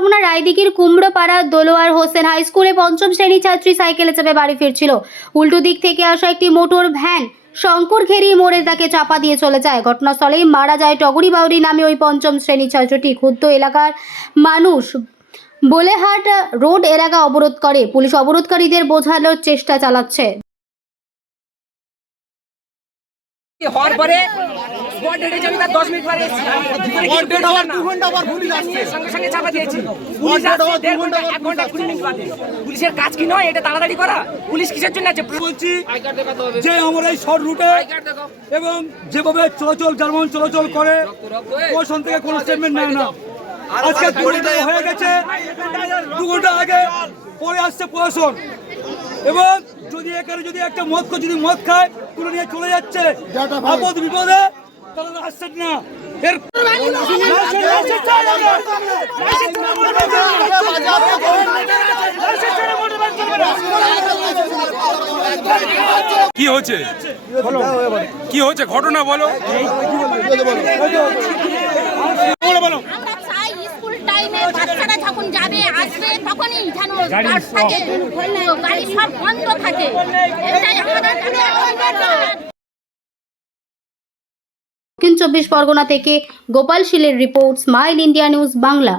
পরগনার রায়দিঘির কুমড়োপাড়া দোলোয়ার হোসেন হাই স্কুলে পঞ্চম শ্রেণির ছাত্রী সাইকেলে চেপে বাড়ি ফিরছিল। উল্টো দিক থেকে আসা একটি মোটর ভ্যান শঙ্কর ঘেরি মোড়ে তাকে চাপা দিয়ে চলে যায়। ঘটনাস্থলেই মারা যায় টগরি বাউরি নামে ওই পঞ্চম শ্রেণির ছাত্রটি। ক্ষুদ্র এলাকার মানুষ বোলেহাট রোড এলাকা অবরোধ করে। পুলিশ অবরোধকারীদের বোঝানোর চেষ্টা চালাচ্ছে। হওয়ার পরে স্পট ডেটে আমি তার দশ মিনিট পরে ডেট হওয়ার দু ঘণ্টা পর পুলিশ আসছে। সঙ্গে সঙ্গে চাপা দিয়েছি। পুলিশ আসছে। দেড় ঘণ্টা ঘণ্টা এক ঘণ্টা কুড়ি মিনিট বাদে। পুলিশের কাজ কি নয় এটা তাড়াতাড়ি করা। পুলিশ কিসের জন্য আছে? বলছি যে আমরা এই শর্ট রুটে এবং যেভাবে চলাচল যানবাহন চলাচল করে প্রশাসন থেকে কোনো স্টেটমেন্ট নেয় না। আজকে দু ঘণ্টা হয়ে গেছে। দু ঘণ্টা আগে পরে আসছে প্রশাসন। এবং যদি এখানে যদি একটা মদ খো- যদি মদ খায় তুলে নিয়ে চলে যাচ্ছে। আপদ বিপদে তাহলে আসছেন না। এর কি হচ্ছে কি হচ্ছে ঘটনা বলো আমরা চাই স্কুল টাইমে বাচ্চারা যখন যাবে আসবে তখনই যেন গার্ড থাকে গাড়ি সব বন্ধ থাকে। এটাই আমাদের দক্ষিণ চব্বিশ পরগনা থেকে Gopal শীলের report smile India news Bangla.